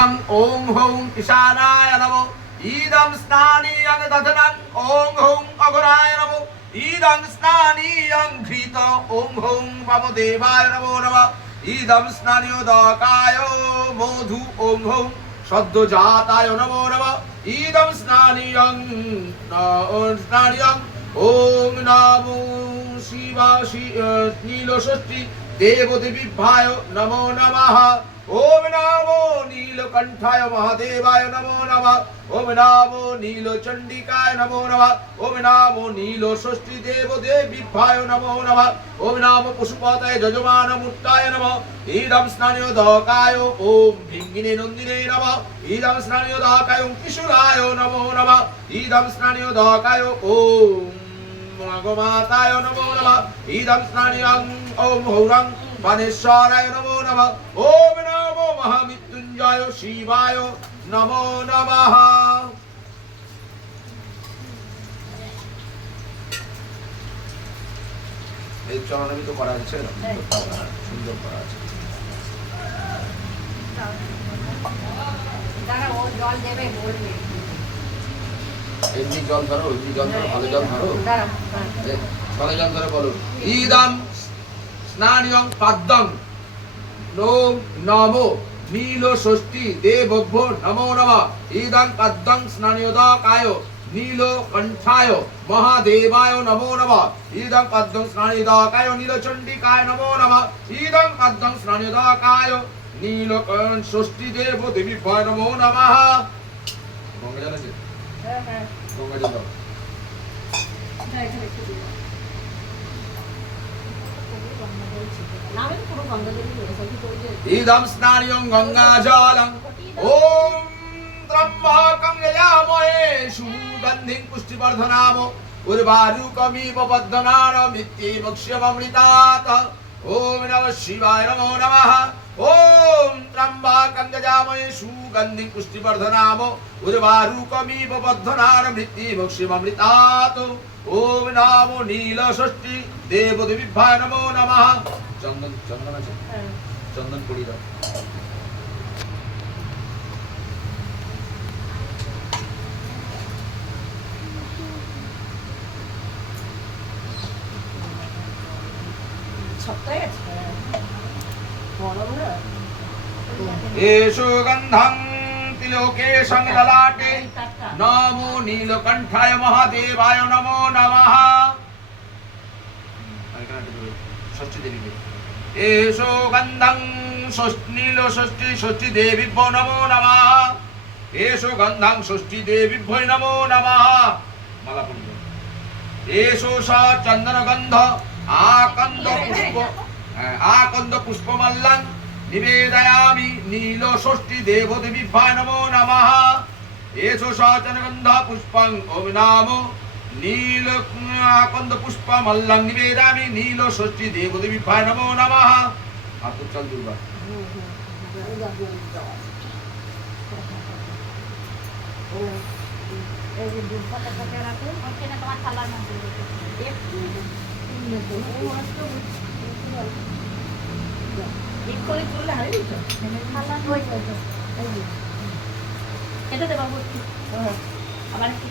ओं हौं ईशानाय नमो ईदं स्नानीयं दधनं ओं हौं अघोराय नमो ईदं स्नानीयं घृत ओं हौं वामदेवाय नमो नमः ईदं स्नानियोदकाय मधु ओं हौं सद्योजाताय नमो नमः ईदं स्नानीयं ओं नमो शिवा नीलषष्ठी देवदेवीभ्याय नमो नमः ओम नमो नीलकंठाय महादेवाय नमो नमः ओम नमो नीलचंडिकाय नमो नमः ओम नमो नीलषष्ठी देवदेवीभ्याय नमो नमः ओम नमो पशुपतये यजमानमूर्तये नमः ईदं स्नानियोदकाय ओम भिंगिने नंदिने नमः ईदं स्नानियोदकाय ओम किशोराय नमो नमः ईदं स्नानियोदकाय ओम गोमाताय नमो नमः ईदं स्नानियं ओम हौरं वनेश्वराय नमो नमः ओम नमो महामृत्युंजय शिवाय नमो नमः এই চরণে তো করা আছে সুন্দর করা আছে দাঁড়া ও জল দেবে বলবে এমনি জল ধরো এমনি জল ধরো ভালো জল ধরো দাঁড়া ভালো জল ধরে বলো ইদম স্নানিয়ং পাদ্যং নমো নীলষষ্ঠী দেবভ্যো নমো নমঃ ইদং পাদ্যং স্নানিয়োদকায় নীলকণ্ঠায় মহাদেবায় নমো নমঃ ইদং পাদ্যং স্নানিয়োদকায় নীলচণ্ডিকায় নমো নমঃ ইদং পাদ্যং স্নানিয়োদকায় নীলষষ্ঠী দেবদেবীভ্যায় নমো নমঃ গঙ্গা জল আছে হ্যাঁ গঙ্গা জল দাও इदं स्नानियं गंगाजलं ओम त्र्यंबकं यजामहे सुगन्धिं पुष्टिवर्धनाम उर्वारुकमिव बद्धनानमित्येवक्ष्यममृतात् ओम नमः शिवाय नमो नमः ओम त्र्यंबकं यजामहे सुगन्धिं पुष्टिवर्धनाम उर्वारुकमिव बद्धनानमित्येवक्ष्यममृतात् ओम नमो नीलषष्ठी देवदेवीभ्याय नमो नमः चंदन चंदन আছে চন্দন পড়ি দাও ছত্রাই আছে বড় বড় एषो गन्धं तिलोकेशं ललाटे नमो नीलकण्ठाय महादेवाय नमो नमः षष्ठी देवी एषो गन्धं नीलषष्ठी षष्ठी देवीभ्यो नमो नमः एषो गन्धं षष्ठी देवीभ्यो नमो नमः माला पुण्य एषो स चन्दनगन्ध आकन्द पुष्पमल्लं निवेदयामि नीलषष्ठी देवदेवीभ्याय नमो नमः एषो स चन्दनगन्ध पुष्पं ओम नमो नील आकंद पुष्पमल्लं निवेदयामि नीलषष्ठी देवदेवीभ्याय नमो नमः आप चल दुर्गा এই যে দুর্গাটা কাছে রাখো ওকে না তোমার থালার মধ্যে একটু এক করে চলে হারিয়ে দিচ্ছ থালা হয়ে যাবে এটা দেবো আবার একটু